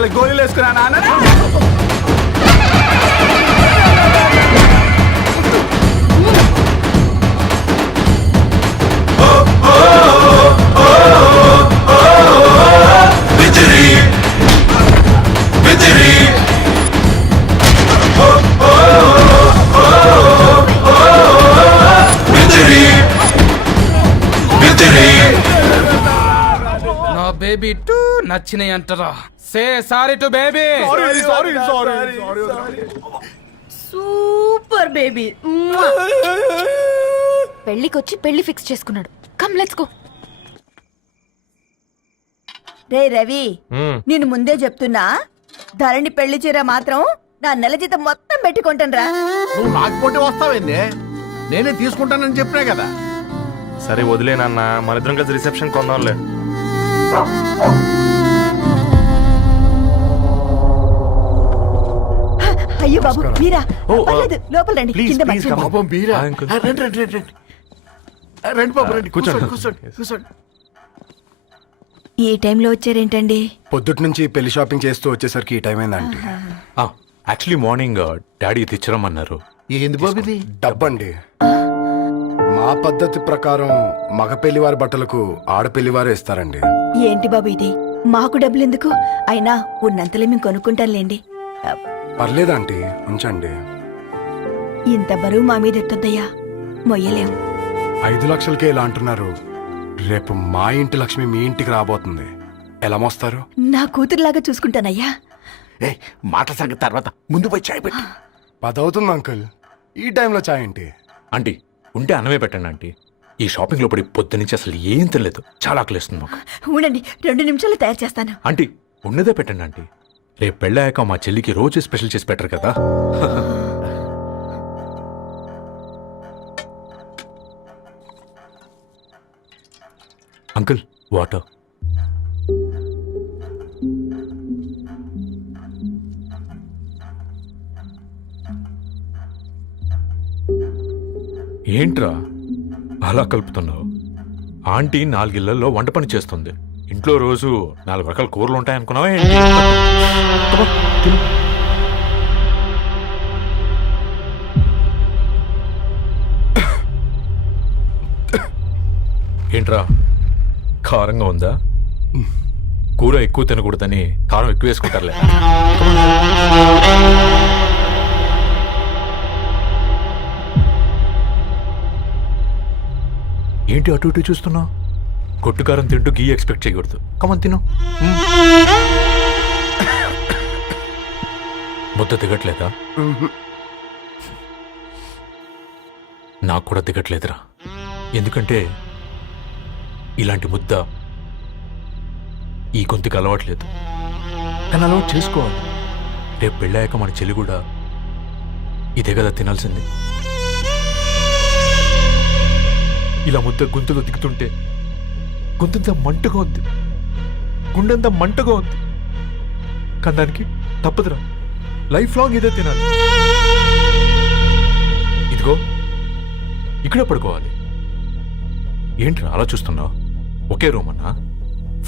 లక్షల గోళీలు వేసుకున్నా అన్న. నా బేబీ టూ నచ్చినాయి అంటారా? Say sorry to baby. Super baby. పెళ్లికొచ్చి పెళ్లి ఫిక్స్ చేసుకున్నాడు. Come let's go. రే రవి, నేను ముందే చెప్తున్నా, ధరణి పెళ్లి చీర మాత్రం నా నెల జీతం మొత్తం పెట్టుకుంటాను రా. నువ్వు నాకపోతే వస్తావేంది? నేనే తీసుకుంటానని చెప్పినా కదా. సరే వదిలేనన్నా, మన ఇద్దరం కలిసి రిసెప్షన్ కొందాంలే. అయ్యో బాబు మీరా? పర్లేదు, లోపల రండి. కింద మంచం. పాపం బీరా. అంకుల్. రండి రండి రండి రండి. రండి బాబు రండి. కూర్చోండి కూర్చోండి కూర్చోండి. ఈ టైంలో వచ్చారేంటండి? పొద్దుటి నుంచి పెళ్లి షాపింగ్ చేస్తూ వచ్చేసరికి ఈ టైం అయిందండి. యాక్చువల్లీ మార్నింగ్ డాడీ తెచ్చరమన్నారు. ఏంది బాబు ఇది? డబ్బండి. మా పద్ధతి ప్రకారం మగ పెళ్లివారి బట్టలకు ఆడపెళ్లివారే ఇస్తారండి. ఏంటి బాబు ఇది? మాకు డబ్బులు ఎందుకు? అయినా ఉన్నంతలే మేము కొనుక్కుంటాంలేండి. పర్లేదంటీ, ఉంచండి. ఇంత బరువు మా మీద ఎత్తొద్దయ్యా, మొయ్యలేం. 5 లక్షలకే ఇలా అంటున్నారు. రేపు మా ఇంటి లక్ష్మి మీ ఇంటికి రాబోతుంది. ఎలా మోస్తారు? నా కూతురులాగా చూసుకుంటానయ్యా. ఏయ్, మాట సంగతి తర్వాత, ముందు పోయి చాయ్ పెట్టి. 10 అవుతుంది అంకుల్. ఈ టైంలో చాయ్ ఏంటి? ఆంటీ ఉంటే అన్నమే పెట్టండి ఆంటీ. ఈ షాపింగ్ లో పడి పొద్దు నుంచి అసలు ఏం తినలేదు. చాలా ఆకలిస్తుంది మాకు. ఉండండి, 2 నిమిషాలు తయారు చేస్తాను. ఆంటీ ఉన్నదే పెట్టండి ఆంటీ. రేపు పెళ్ళాక మా చెల్లికి రోజు స్పెషల్ చేసి పెట్టరు కదా. Uncle water. ఏంట్రా అలా కలుపుతున్నావు? ఆంటీ 4 ఇళ్లలో వంట పని చేస్తుంది. ఇంట్లో రోజు 4 రకాల కూరలు ఉంటాయనుకున్నావా ఏంటి? ఏంట్రా కారంగా ఉందా? కూర ఎక్కువ తినకూడదని కారం ఎక్కువ వేసుకుంటారులే. ఏంటి అటు ఇటు చూస్తున్నావు? కొట్టుకారం తింటూ గీ ఎక్స్పెక్ట్ చేయకూడదు. కమన్ తిను. ముద్ద దిగట్లేదా? నాకు కూడా దిగట్లేదురా. ఎందుకంటే ఇలాంటి ముద్ద ఈ గొంతుకి అలవాట్లేదు. కానీ అలవాటు చేసుకోవాలి. రేపు పెళ్ళాక మన చెల్లి కూడా ఇదే కదా తినాల్సింది. ఇలా ముద్ద గొంతులో దిగుతుంటే గొంతంతా మంటగా ఉంది, గుండెంతా మంటగా ఉంది. కానీ దానికి తప్పదురా, లైఫ్ లాంగ్ ఇదే తినాలి. ఇదిగో ఇక్కడే పడుకోవాలి. ఏంట్రా అలా చూస్తున్నావు? ఒకే రూమ్ అన్నా?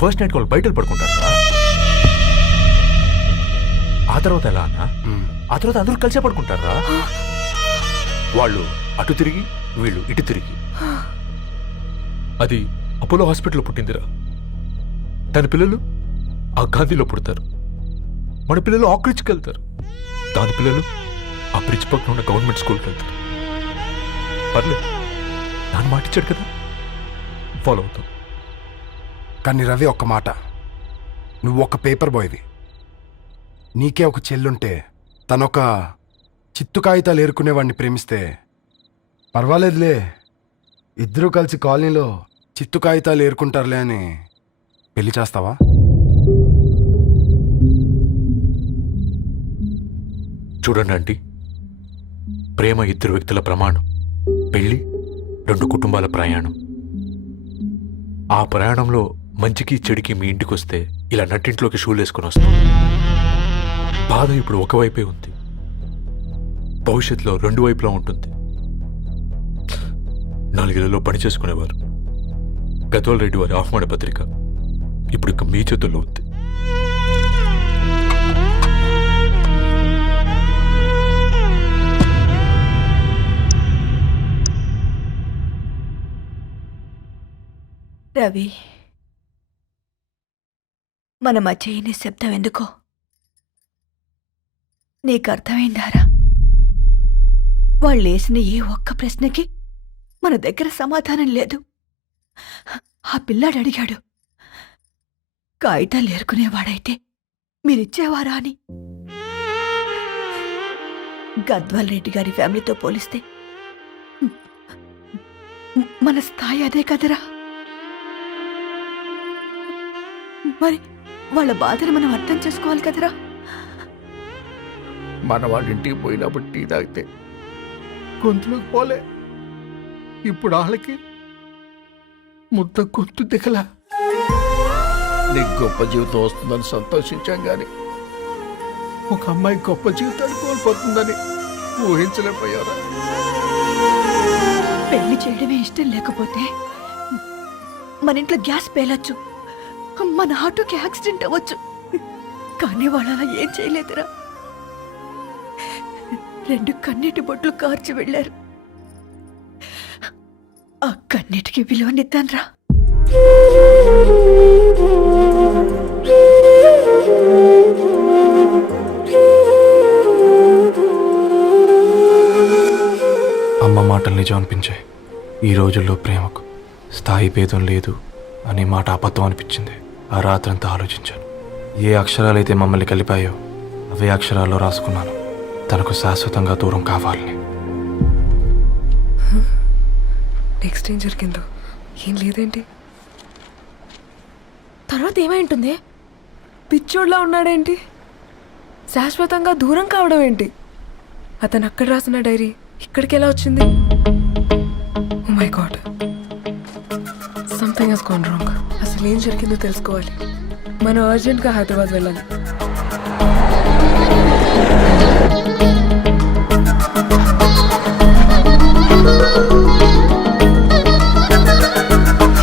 ఫస్ట్ నైట్ వాళ్ళు బయట పడుకుంటారా? ఆ తర్వాత ఎలా అన్నా? ఆ తర్వాత అందరూ కలిసే పడుకుంటారా? వాళ్ళు అటు తిరిగి వీళ్ళు ఇటు తిరిగి. అది అపోలో హాస్పిటల్లో పుట్టిందిరా. దాని పిల్లలు ఆ గాంధీలో పుడతారు. మన పిల్లలు ఆక్రిచ్కి వెళ్తారు. దాని పిల్లలు ఆ బ్రిడ్జ్ పక్కన ఉన్న గవర్నమెంట్ స్కూల్కి వెళ్తారు. పర్లేదు, దాన్ని మాటిచ్చాడు కదా, ఫాలో అవుతాం. కానీ రవి, ఒక్క మాట. నువ్వు ఒక పేపర్ బాయ్వి. నీకే ఒక చెల్లుంటే తనొక చిత్తు కాగితాలు ఏరుకునేవాడిని ప్రేమిస్తే పర్వాలేదులే, ఇద్దరూ కలిసి కాలనీలో చిత్తు కాగితాలు ఏరుకుంటారులే అని పెళ్లి చేస్తావా? చూడండి ఆంటీ, ప్రేమ 2 వ్యక్తుల ప్రమాణం, పెళ్లి 2 కుటుంబాల ప్రయాణం. ఆ ప్రయాణంలో మంచికి చెడుకి మీ ఇంటికి వస్తే ఇలా నట్టింట్లోకి షూలు వేసుకొని వస్తాం. బాధ ఇప్పుడు ఒకవైపే ఉంది, భవిష్యత్తులో 2 వైపులా ఉంటుంది. 4 ఇళ్లలో పని చేసుకునేవారు. గద్వాల్ రెడ్డి వారి ఆహ్వాన పత్రిక ఇప్పుడు మీ చేతుల్లో ఉంది. రవి, మన మధ్య ఈ నిశ్శబ్దం ఎందుకో నీకు అర్థమైందారా? వాళ్ళేసిన ఏ ఒక్క ప్రశ్నకి మన దగ్గర సమాధానం లేదు. ఆ పిల్లాడు అడిగాడు, కాగితాలు ఏరుకునేవాడైతే మీరిచ్చేవారా అని. గద్వాల్ రెడ్డి గారి ఫ్యామిలీతో పోలిస్తే మన స్థాయి అదే కదరా. మరి వాళ్ళ బాధను మనం అర్థం చేసుకోవాలి కదరా. మన వాళ్ళ ఇంటికి పోయినప్పుడు టీ తాగితే గొంతులోకి పోలే, ఇప్పుడు వాళ్ళకి ముద్ద గొంతు దిగలా. నీకు గొప్ప జీవితం వస్తుందని సంతోషించాం గాని ఒక అమ్మాయి గొప్ప జీవితాన్ని కోల్పోతుందని ఊహించలేకపోయారా? పెళ్లి చేయడమే ఇష్టం లేకపోతే మన ఇంట్లో గ్యాస్ పేలొచ్చు, మన ఆటోకి యాక్సిడెంట్ అవ్వచ్చు, కానీ వాళ్ళు అలా ఏం చేయలేదురా. 2 కన్నీటి బొట్లు కార్చి వెళ్ళారు. ఆ కన్నీటికి విలువనిద్దాన్రా. అమ్మ మాటలు నిజం అనిపించాయి. ఈ రోజుల్లో ప్రేమకు స్థాయి భేదం లేదు అనే మాట అబద్ధం అనిపించింది. ఆ రాత్రంతా ఆలోచించాను. ఏ అక్షరాలైతే మమ్మల్ని కలిపాయో అవే అక్షరాల్లో రాసుకున్నాను, తనకు శాశ్వతంగా దూరం కావాలని. నెక్స్ట్ ఏం జరిగిందో ఏం లేదేంటి? తర్వాత ఏమై ఉంటుంది? పిచ్చోడ్లా ఉన్నాడేంటి? శాశ్వతంగా దూరం కావడం ఏంటి? అతను అక్కడ రాసిన డైరీ ఇక్కడికి ఎలా వచ్చింది? Oh my god, something has gone wrong. అసలు ఏం జరిగిందో తెలుసుకోవాలి. మనం అర్జెంట్గా హైదరాబాద్ వెళ్ళాలి.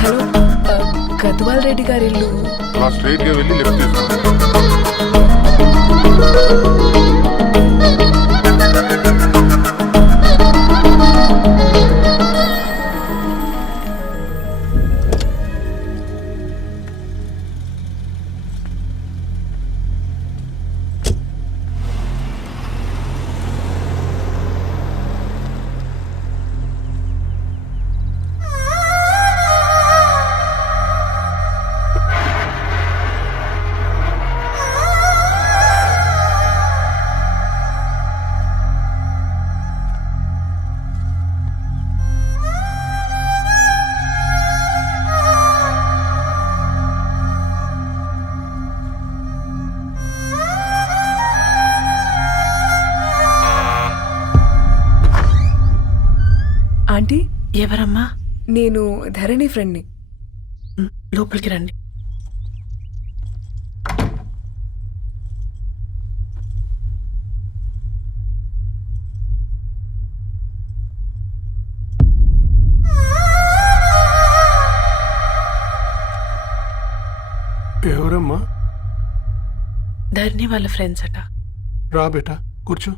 హలో, గద్వాల్ రెడ్డి గారి ఇల్లు. స్ట్రైట్ గా వెళ్ళి లెఫ్ట్ తీసుకోండి. ఆంటీ, ఎవరమ్మా? నేను ధరణి ఫ్రెండ్ని. లోపలికి రండి. ఎవరమ్మా? ధరణి వాళ్ళ ఫ్రెండ్స్ అట. రా బేటా, కూర్చో.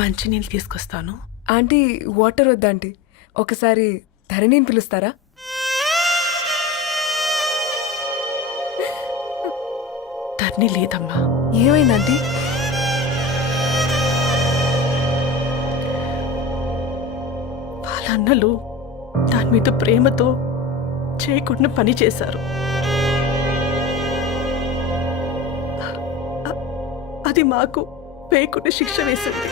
మంచినీళ్ళు తీసుకొస్తాను. ఆంటీ, వాటర్ వద్దా ఆంటీ? ఒకసారి ధరణిని పిలుస్తారా? ధరణి లేదమ్మా. ఏమైందంటీ? వాళ్ళ అన్నలు దాని మీద ప్రేమతో చేయకుండా పని చేశారు. అది మాకు పేయకుండా శిక్ష వేసింది.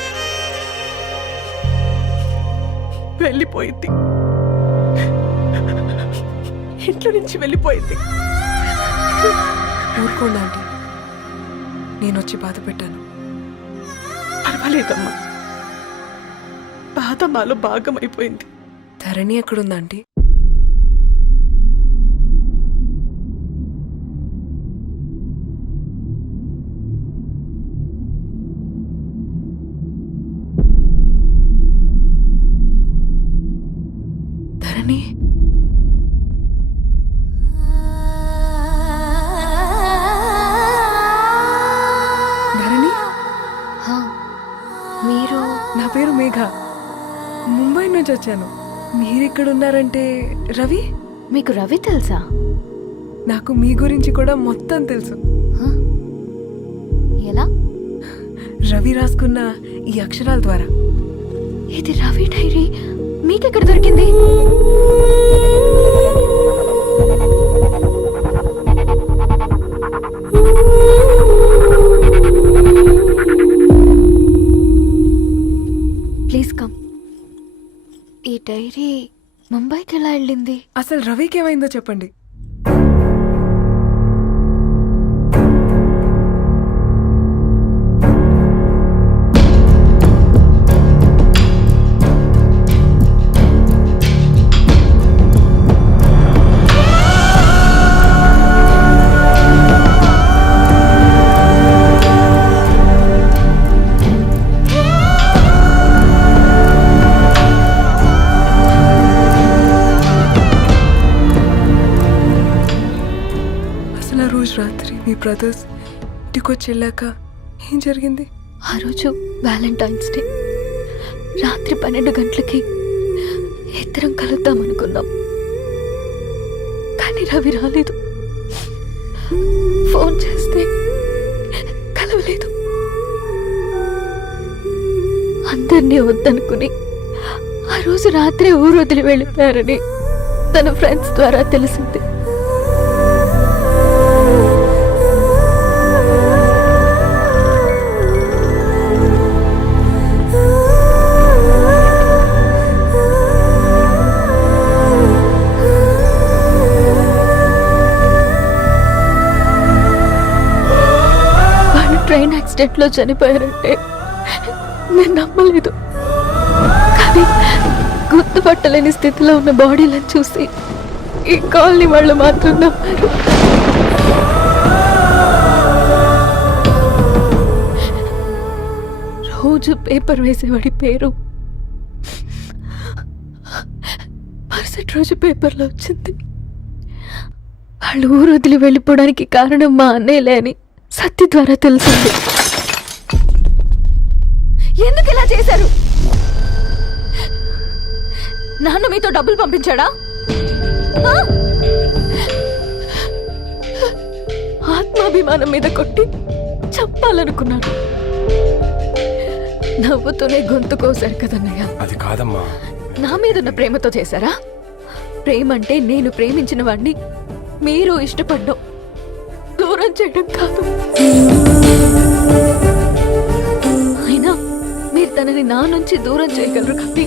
వెళ్ళిపోయింది, ఇంట్లో నుంచి వెళ్ళిపోయింది. ఊరుకోండి ఆంటీ, నేను వచ్చి బాధ పెట్టాను. పర్వాలేదమ్మా, బాధ మాలో భాగం అయిపోయింది. ధరణి ఎక్కడుందా ఆంటీ? ధరణి, ధరణి, మీరు? నా పేరు మేఘ, ముంబై నుంచి వచ్చాను. మీరిక్కడ ఉన్నారంటే రవి? మీకు రవి తెలుసా? నాకు మీ గురించి కూడా మొత్తం తెలుసు. ఎలా? రవి రాసుకున్న ఈ అక్షరాల ద్వారా. ఇది రవి డైరీ మీకెక్కడ దొరికింది? Please come. ఈ డైరీ ముంబైకి ఎలా వెళ్ళింది? అసలు రవికి ఏమైందో చెప్పండి. అసలు ఆ రోజు రాత్రి మీ బ్రదర్స్ ఇంటికొచ్చి వెళ్ళాక ఏం జరిగింది? ఆ రోజు వ్యాలంటైన్స్ డే రాత్రి 12 గంటలకి ఇద్దరం కలుద్దామనుకున్నాం. కానీ రవి రాలేదు. ఫోన్ చేస్తే కలవలేదు. అందరినీ వద్దనుకుని ఆ రోజు రాత్రి ఊరు వదిలి వెళ్ళిపోయారని తన ఫ్రెండ్స్ ద్వారా తెలిసింది. ట్రైన్ యాక్సిడెంట్లో చనిపోయారంటే నేను నమ్మలేదు. కానీ గుర్తుపట్టలేని స్థితిలో ఉన్న బాడీలను చూసి ఈ కాలనీ వాళ్ళు మాత్రం నమ్మారు. రోజు పేపర్ వేసేవాడి పేరు మరుసటి రోజు పేపర్లో వచ్చింది. వాళ్ళు ఊరు వదిలి వెళ్ళిపోవడానికి కారణం మా అన్నయ్యలే అని సత్య ద్వారా తెలిసింది. ఎందుకు ఇలా చేశారు? నాన్న మీతో డబ్బులు పంపించాడా? ఆత్మాభిమానం మీద కొట్టి చంపాలనుకున్నాడు. నవ్వుతూనే గొంతు కోసారు కదన్నయ్య. అది కాదమ్మా. నా మీదున్న ప్రేమతో చేశారా? ప్రేమ అంటే నేను ప్రేమించిన వాడిని మీరు ఇష్టపడ్డం, దూరం చేయడం కాదు. అయినా మీరు తనని నా నుంచి దూరం చేయగలరు కానీ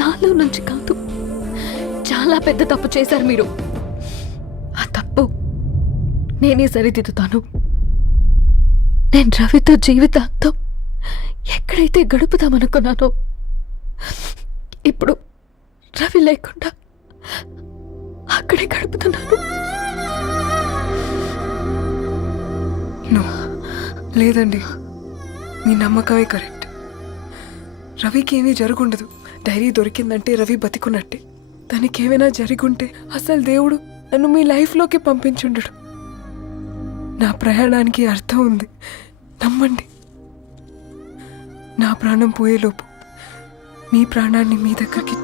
నాలో నుంచి కాదు. చాలా పెద్ద తప్పు చేశారు మీరు. ఆ తప్పు నేనే సరిదిద్దుతాను. నేను రవితో జీవితాంతం ఎక్కడైతే గడుపుదామనుకున్నానో ఇప్పుడు రవి లేకుండా అక్కడే గడుపుతున్నాను. లేదండి, మీ నమ్మకమే కరెక్ట్. రవికి ఏమీ జరుగుండదు. డైరీ దొరికిందంటే రవి బతికున్నట్టే. తనకి ఏమైనా జరుగుంటే అసలు దేవుడు నన్ను మీ లైఫ్లోకి పంపించుండడు. నా ప్రయాణానికి అర్థం ఉంది, నమ్మండి. నా ప్రాణం పోయేలోపు మీ ప్రాణాన్ని మీ దగ్గరికి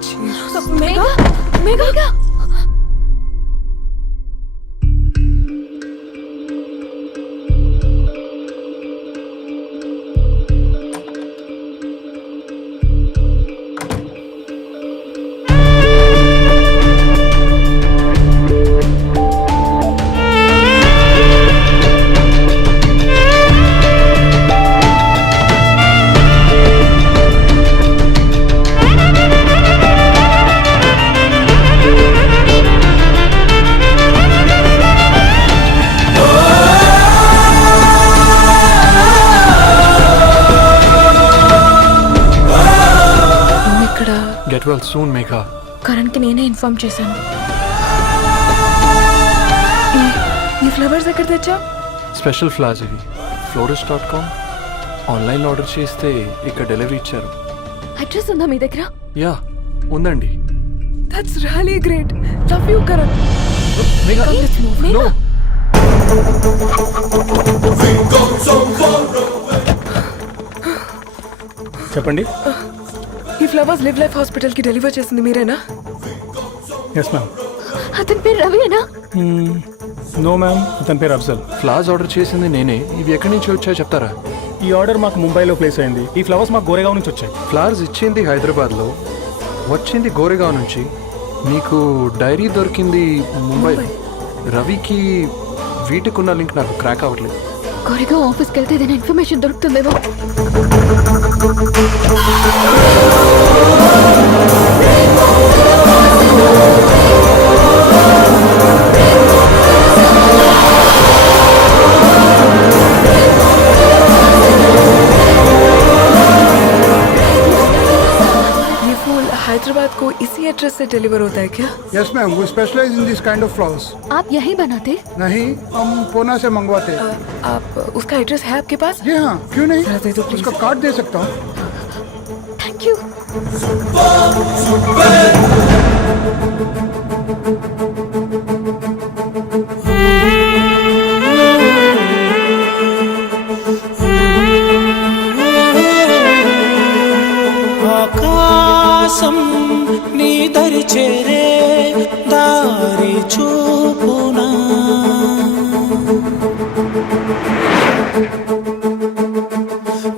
Get well soon, Megha. కరణ్కి నేనే ఇన్ఫార్మ్ చేశాను. ఈ ఫ్లవర్స్ ఎక్కడ తెచ్చా? స్పెషల్ ఫ్లవర్స్ ఇవి. florist.com ఆన్లైన్ ఆర్డర్ చేస్తే ఇక్కడ డెలివరీ ఇచ్చారు. అడ్రస్ ఉందా మీ దగ్గర? యా ఉందండి. That's really great. Love you Karan. No. చెప్పండి. ఈ ఫ్లవర్స్ లివ్ లైఫ్ హాస్పిటల్కి డెలివర్ చేసింది మీరేనా? Yes ma'am. అతని పేరు రవినా? నో మ్యామ్, అతని పేరు అఫ్జల్. ఫ్లవర్స్ ఆర్డర్ చేసింది నేనే. ఇవి ఎక్కడి నుంచి వచ్చాయో చెప్తారా? ఈ ఆర్డర్ మాకు ముంబైలో ప్లేస్ అయింది. ఈ ఫ్లవర్స్ మాకు గోరేగావ్ నుంచి వచ్చాయి. ఫ్లవర్స్ ఇచ్చింది హైదరాబాద్లో, వచ్చింది గోరేగావ్ నుంచి. నీకు డైరీ దొరికింది ముంబై. రవికి వీటికున్న లింక్ నాకు క్రాక్ అవ్వట్లేదు. కోరిగా ఆఫీస్కి వెళ్తే ఏదైనా ఇన్ఫర్మేషన్ దొరుకుతుందేమో. ये फूल हैदराबाद को इसी एड्रेस से डिलीवर होता है क्या? यस मैम, वो specialize in this kind of flowers. आप यही बनाते? नहीं, हम पूना से मंगवाते हैं. आप उसका एड्रेस है आपके पास? जी हाँ, क्यों नहीं? जरा दे दो प्लीज. उसका कार्ड दे सकता हूँ. Thank you. ఆకాశం నీ దరి చేరే దారి చూపునా,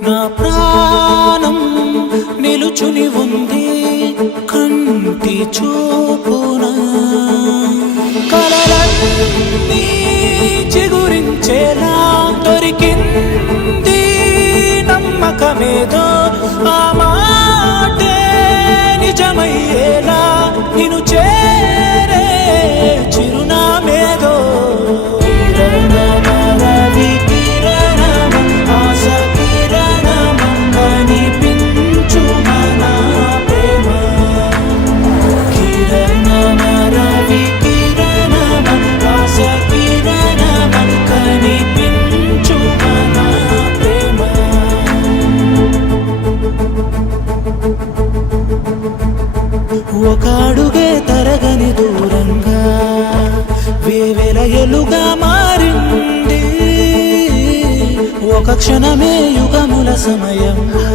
నా ప్రాణం నిలుచుని ఉంది కంటి చూపునా, కలలన్నీ చిగురించేలా దొరికింది నమ్మకమేదో, ఆ మాటే నిజమయ్యేలా నిన్ను చేరే చిరునామేదో. కిరణమ రవి కిరణమ ఆశ కిరణమ కనిపించు మన ప్రేమ. కిరణమ రవి కిరణమ ఆశ కిరణమ కనిపించు మన ప్రేమ. ఒక అడుగే తరగని దూరంగా వేవేల ఎలుగా మారింది, ఒక క్షణమే యుగముల సమయంగా.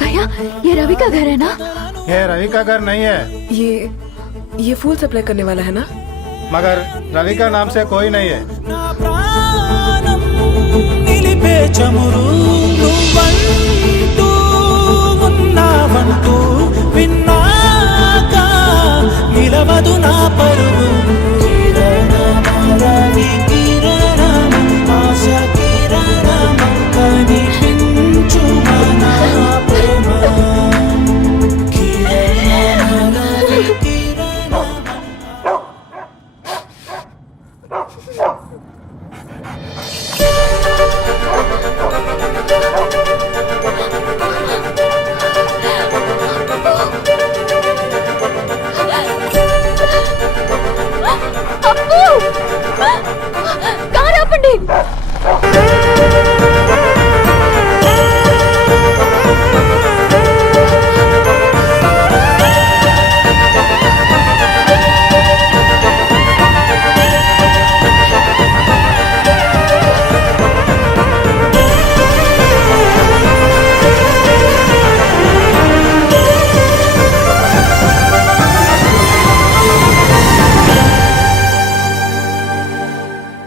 भैया ये रवि का घर है ना? ये रवि का घर नहीं है, ये फूल सप्लाई करने वाला है ना? मगर रवि का नाम से कोई नहीं है. నా ప్రాణం నిలిపే చమురు నువ్వన్న